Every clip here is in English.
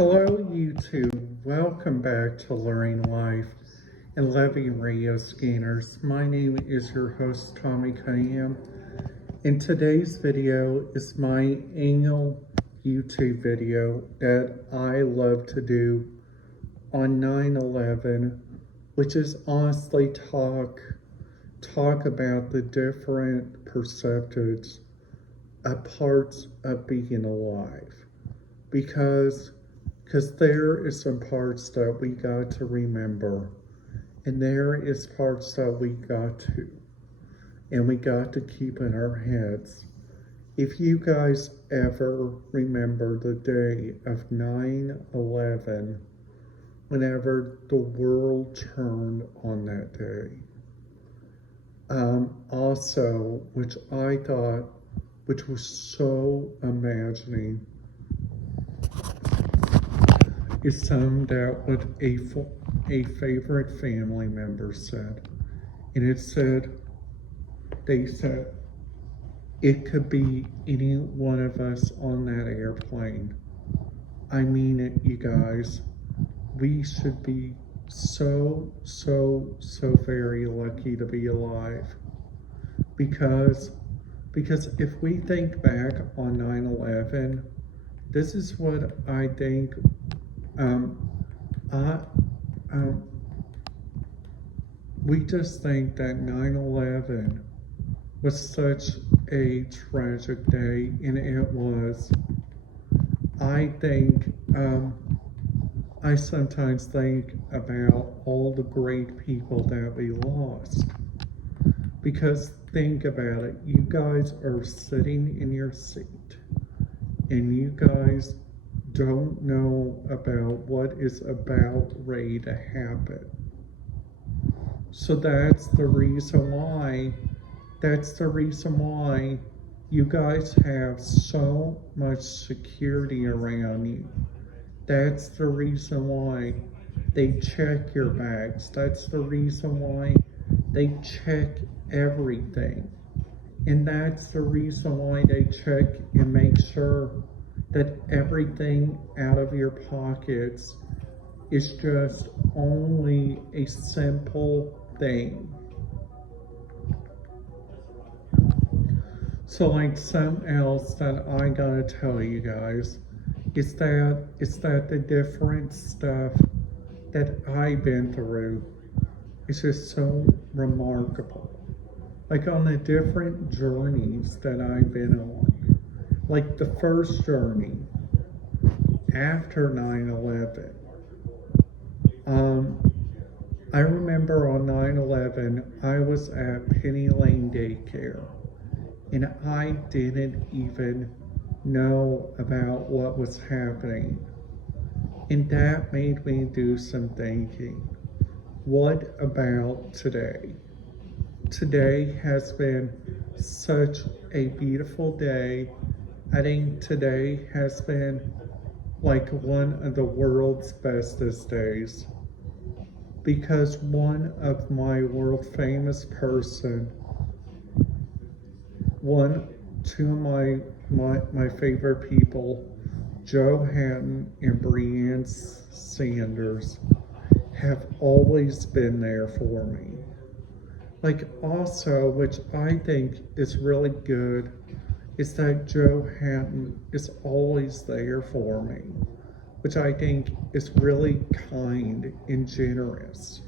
Hello, YouTube. Welcome back to Learning Life and Living Radio Scanners. My name is your host, Tommy Cunningham, and today's video is my annual YouTube video that I love to do on 9/11, which is honestly talk about the different perspectives of parts of being alive. Because there is some parts that we got to remember, and there is parts that we got to keep in our heads. If you guys ever remember the day of 9/11, whenever the world turned on that day, also, which I thought, which was so amazing, is summed out what a favorite family member said. And they said, it could be any one of us on that airplane. I mean it, you guys. We should be so very lucky to be alive. Because if we think back on 9/11, this is what I think. We just think that 9/11 was such a tragic day, and it was. I sometimes think about all the great people that we lost. Because think about it, you guys are sitting in your seat, and you guys don't know about what is about ready to happen. So that's the reason why you guys have so much security around you. That's the reason why they check your bags. That's the reason why they check everything. And that's the reason why they check and make sure that everything out of your pockets is just only a simple thing. So like something else that I gotta tell you guys is that the different stuff that I've been through is just so remarkable. Like on the different journeys that I've been on. Like the first journey after 9/11, I remember on 9/11, I was at Penny Lane Daycare, and I didn't even know about what was happening. And that made me do some thinking. What about today? Today has been such a beautiful day. I think today has been like one of the world's bestest days, because one of my world famous person, two of my favorite people, Joe Hatton and Breanne Sanders, have always been there for me. Like also, which I think is really good, is that Joe Hatton is always there for me, which I think is really kind and generous.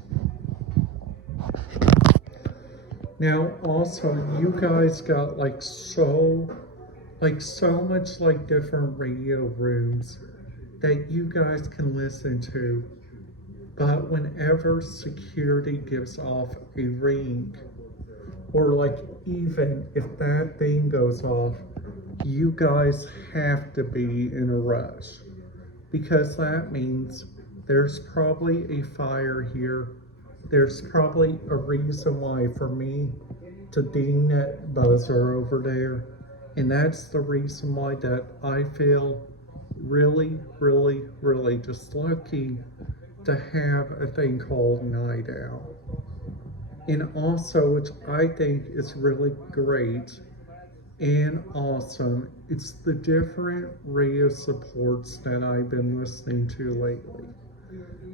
Now also, you guys got so much like different radio rooms that you guys can listen to, but whenever security gives off a ring, or like even if that thing goes off, you guys have to be in a rush, because that means there's probably a fire here. There's probably a reason why for me to ding that buzzer over there. And that's the reason why that I feel really just lucky to have a thing called Night Owl. And also, which I think is really great, and awesome. It's the different radio supports that I've been listening to lately.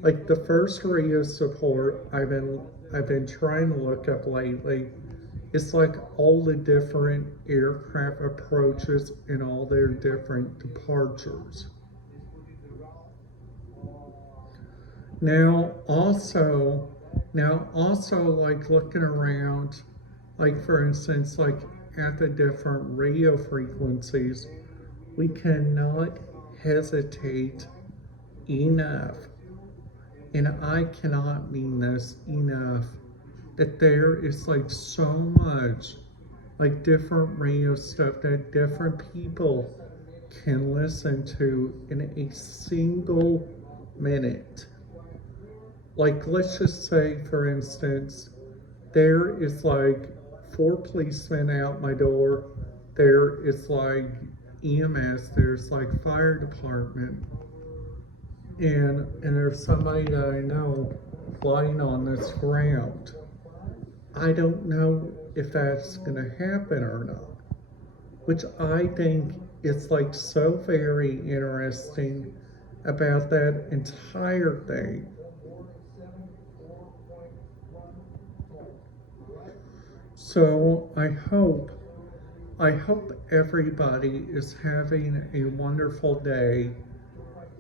Like the first radio support I've been trying to look up lately. It's like all the different aircraft approaches and all their different departures. Now also, like looking around, like for instance, like at the different radio frequencies, we cannot hesitate enough, and I cannot mean this enough, that there is like so much like different radio stuff that different people can listen to in a single minute. Like, let's just say, for instance, there is like 4 policemen out my door. There is like EMS, there's like fire department, and there's somebody that I know lying on this ground. I don't know if that's gonna happen or not, which I think is like so very interesting about that entire thing. So I hope everybody is having a wonderful day,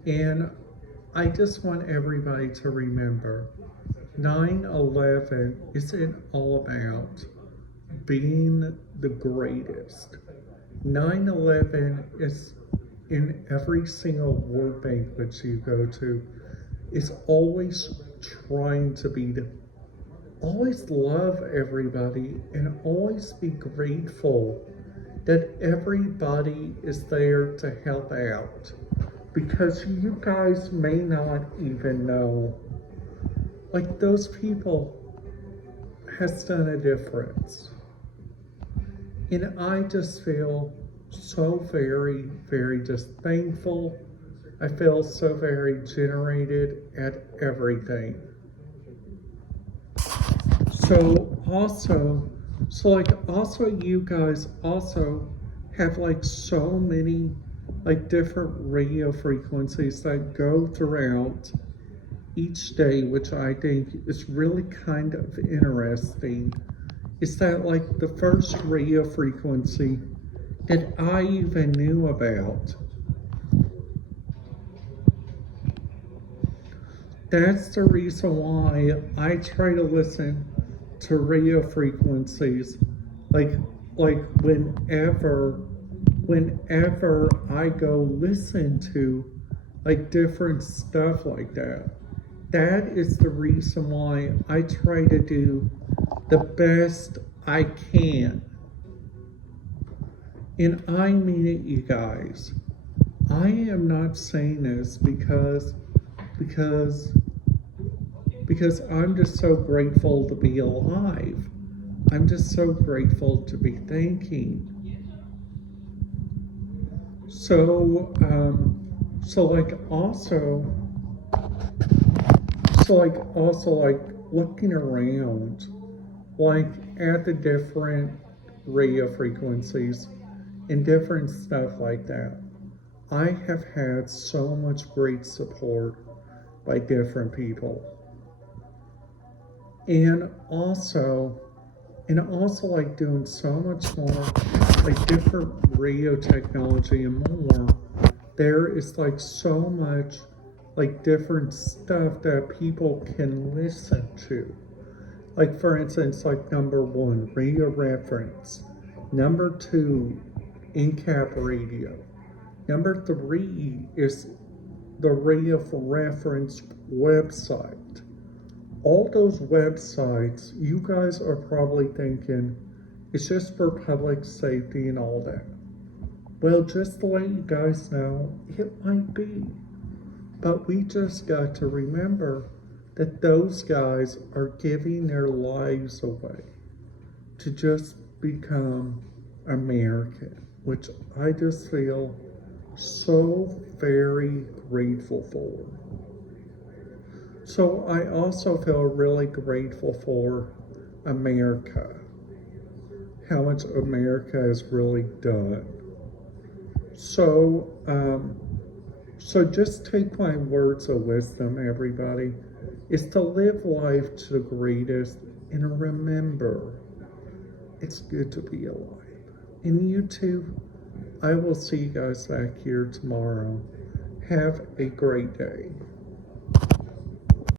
and I just want everybody to remember 9/11 isn't all about being the greatest. 9/11 is in every single war banquet you go to, is always trying to be the always love everybody and always be grateful that everybody is there to help out, because you guys may not even know, like those people has done a difference. And I just feel so very, very just thankful. I feel so very generated at everything. So you guys also have like so many like different radio frequencies that go throughout each day, which I think is really kind of interesting. Is that like the first radio frequency that I even knew about? That's the reason why I try to listen to radio frequencies, like whenever I go listen to like different stuff like that. That is the reason why I try to do the best I can. And I mean it, you guys. I am not saying this because I'm just so grateful to be alive. I'm just so grateful to be thinking. So, like looking around, like at the different radio frequencies and different stuff like that. I have had so much great support by different people. And also like doing so much more like different radio technology and more. There is like so much like different stuff that people can listen to. Like for instance, like number 1, radio reference. Number 2, in-cap radio. Number 3 is the radio reference website. All those websites, you guys are probably thinking, it's just for public safety and all that. Well, just to let you guys know, it might be. But we just got to remember that those guys are giving their lives away to just become American, which I just feel so very grateful for. So I also feel really grateful for America, how much America has really done. So, so just take my words of wisdom, everybody, is to live life to the greatest and remember it's good to be alive. And you too, I will see you guys back here tomorrow. Have a great day.